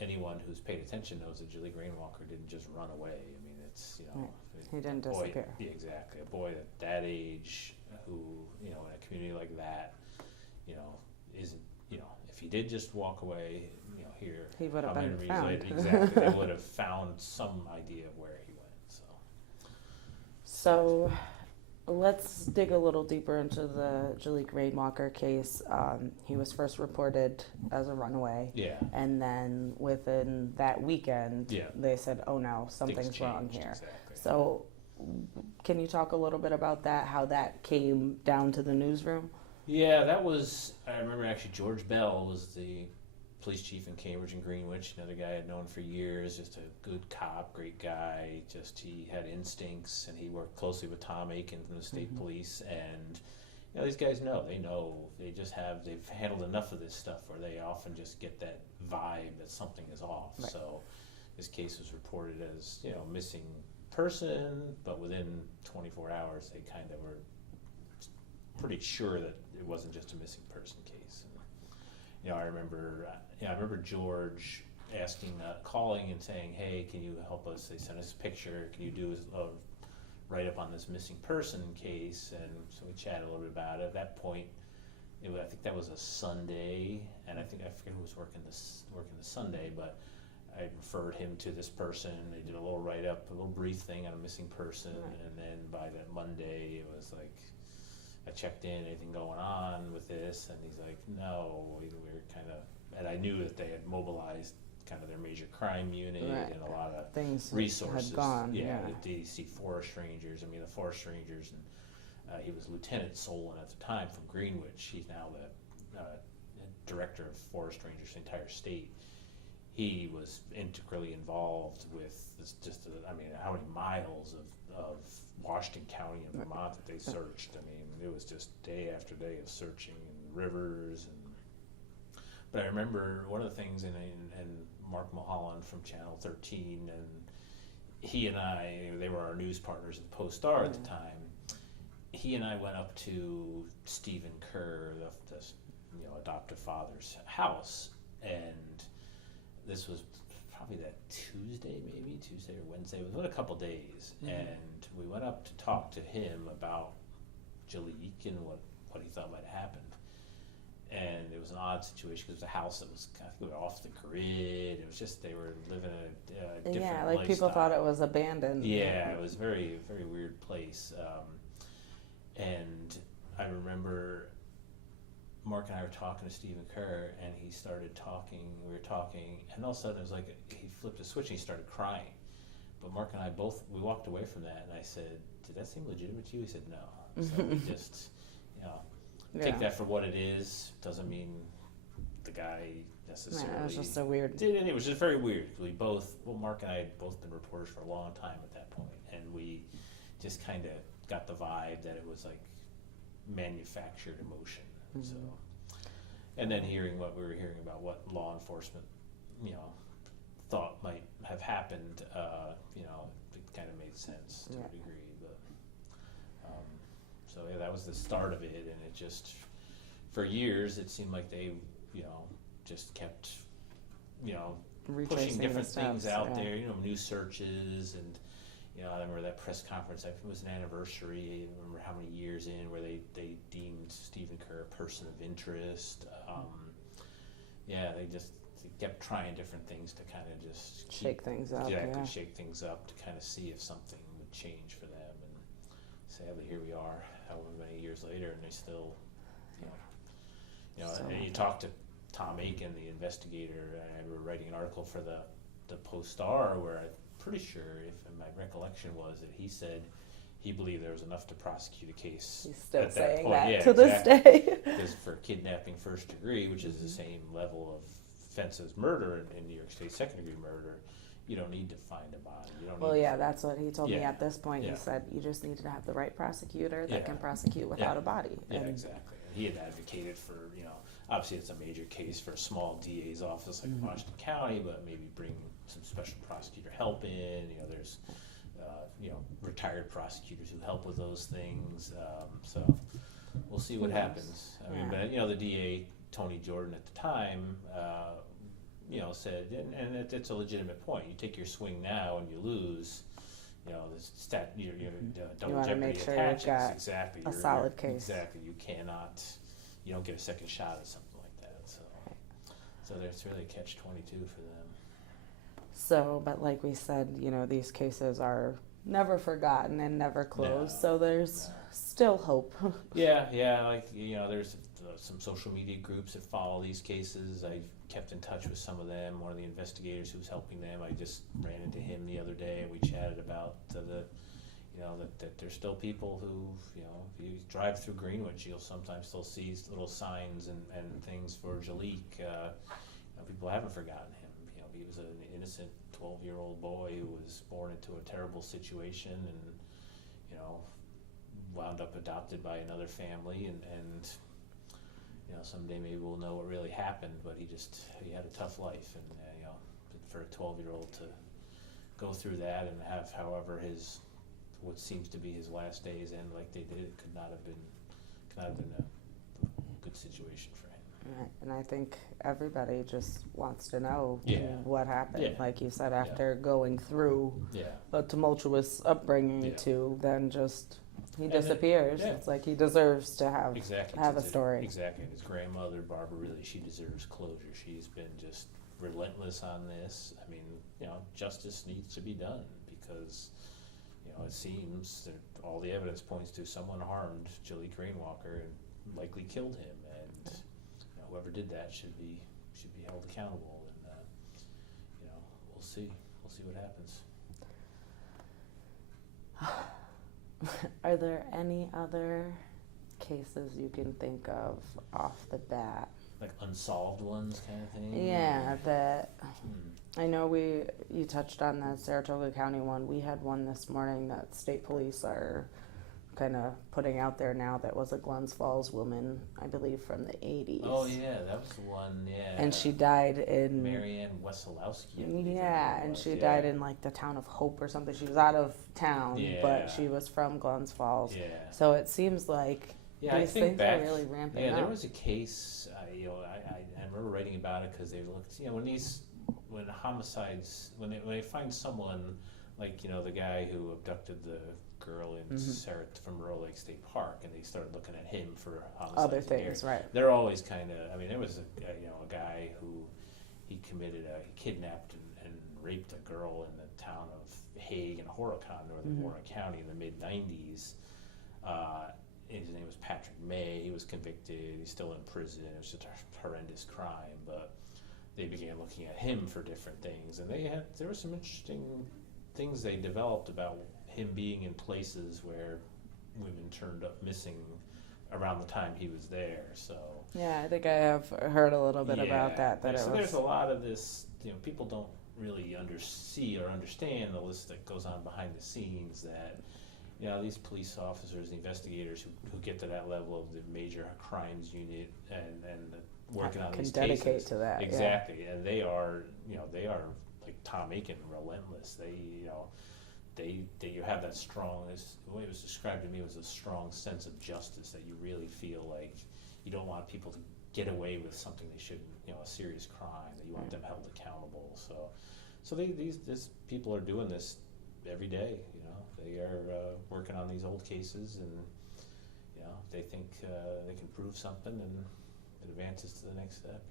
anyone who's paid attention knows that Jaliek Rainwalker didn't just run away. I mean, it's, Right. He didn't boy, disappear. yeah, exactly. A boy at that age who, in a community like that, isn't, if he did just walk away, here, He would have how many been years found. later, exactly, they would have found some idea of where he went. So let's dig a little deeper into the Jaliek Rainwalker case. He was first reported as a runaway. Yeah. And then within that weekend, Yeah. they said, oh no, something's wrong changed, here. exactly. So can you talk a little bit about that, how that came down to the newsroom? Yeah, I remember actually George Bell was the police chief in Cambridge and Greenwich, another guy I'd known for years, just a good cop, great guy, he had instincts, and he worked closely with Tom Aiken from the state police, and these guys they've handled enough of this stuff where they often just get that vibe that something is off. Right. So this case was reported as, missing person, but within 24 hours they kind of were pretty sure that it wasn't just a missing person case. And, I remember George asking, calling and saying, "Hey, can you help us?" They sent us a picture. Can you do a write up on this missing person case? And so we chatted a little bit about it. At that point, I think that was a Sunday, and I forget who was working the Sunday, but I referred him to this person. They did a little write up, a little brief thing on a missing person, and then by that Monday, it was like, I checked in, anything going on with this, and he's like, no, we were kind of, and I knew that they had mobilized kind of their major crime unit and a lot of things resources. had gone. The DC Forest Rangers. The Forest Rangers, and he was Lieutenant Solon at the time from Greenwich. He's now the director of Forest Rangers, the entire state. He was integrally involved with this, how many miles of Washington County and Vermont that they searched. It was just day after day of searching and rivers. But I remember one of the things, and Mark Mulholland from Channel 13, and he and I, they were our news partners at the Post-Star at the time. He and I went up to Stephen Kerr, the adoptive father's house, and this was probably that Tuesday or Wednesday. It was within a couple days, and we went up to talk to him about Jaliek and what he thought might happen. And it was an odd situation because it was a house that was off the grid. It was just they were living a different lifestyle. People thought it was abandoned. Yeah, it was a very, very weird place. And I remember Mark and I were talking to Stephen Kerr, and he started talking. We were talking, and all of a sudden it was like he flipped a switch and he started crying. But Mark and I we walked away from that, and I said, "Did that seem legitimate to you?" He said, "No." So we just, take that for what it is. Doesn't mean the guy necessarily. It was just a weird. It was just very weird. Mark and I had both been reporters for a long time at that point, and we just kind of got the vibe that it was like manufactured emotion. So, and then hearing what we were hearing about what law enforcement, thought might have happened, it kind of made sense to a degree. But so that was the start of it, and it just, for years, it seemed like they, just kept, pushing different things out there. New searches, and I remember that press conference. I think it was an anniversary. I remember how many years in where they deemed Stephen Kerr a person of interest. They kept trying different things to kind of just shake things up. Shake things up to kind of see if something would change for them. And sadly, here we are, however many years later, and they still, And you talk to Tom Aiken, the investigator. I were writing an article for the Post-Star where I'm pretty sure, if my recollection was, that he said he believed there was enough to prosecute a case. He's still at saying point. that to this day. Because for kidnapping first degree, which is the same level of offense as murder in New York State, second degree murder, you don't need to find a body. That's what he told me at this point. He said you just need to have the right prosecutor that can prosecute without a body. Exactly. And he had advocated for, obviously it's a major case for a small DA's office like Washington County, but maybe bring some special prosecutor help in. There's retired prosecutors who help with those things. So we'll see what happens. But the DA, Tony Jordan, at the time, said, and it's a legitimate point. You take your swing now and you lose, your double wanna jeopardy make sure you've attaches. got Exactly. a solid case. Exactly. You don't get a second shot at something like that. So there's really a catch-22 for them. So, but like we said, these cases are never forgotten and never closed. So there's still hope. Yeah. There's some social media groups that follow these cases. I kept in touch with some of them. One of the investigators who was helping them, I just ran into him the other day, and we chatted about that there's still people who, if you drive through Greenwich, you'll sometimes still see little signs and things for Jaliek. People haven't forgotten him. He was an innocent 12-year-old boy who was born into a terrible situation and, wound up adopted by another family and someday maybe we'll know what really happened, but he had a tough life, and for a 12-year-old to go through that and have, however, what seems to be his last days end like they did, it could not have been a good situation for him. Right. And I think everybody just wants to know Yeah. what happened. Yeah. Like you said, after going through a tumultuous upbringing to then just he disappears. It's like he deserves to have a story. Exactly. And his grandmother, Barbara Reeley, she deserves closure. She's been just relentless on this. I mean, justice needs to be done because, it seems that all the evidence points to someone harmed Jaliek Rainwalker and likely killed him, and whoever did that should be held accountable. And we'll see what happens. Are there any other cases you can think of off the bat? Like unsolved ones kind of thing? Yeah, that I know you touched on the Saratoga County one. We had one this morning that state police are kind of putting out there now that was a Glens Falls woman, I believe, from the 80s. Oh, yeah, that was the one, And she died in... Marianne Wesolowski. And she died in, like, the town of Hope or something. She was out of town, but she was from Glens Falls. Yeah. So it seems like these things are really ramping up. Yeah, there was a case, I remember writing about it because they looked, when homicides, when they find someone, like, the guy who abducted the girl in from Rural Lake State Park, and they started looking at him for homicides. Other things, right. They're always kind of, there was a guy who he kidnapped and raped a girl in the town of Hague and Horicon, northern Warren County in the mid-90s. His name was Patrick May. He was convicted. He's still in prison. It was just a horrendous crime, but they began looking at him for different things, and there were some interesting things they developed about him being in places where women turned up missing around the time he was there. So I think I have heard a little bit about that. There's a lot of this. People don't really see or understand the list that goes on behind the scenes. That these police officers, the investigators who get to that level of the major crimes unit and working on these cases, dedicate to that. Exactly, and they are like Tom Aiken, relentless. You have that strong, the way it was described to me was a strong sense of justice, that you really feel like you don't want people to get away with something they shouldn't, a serious crime, that you want them held accountable. So these people are doing this every day. They are working on these old cases, and they think they can prove something, and it advances to the next step.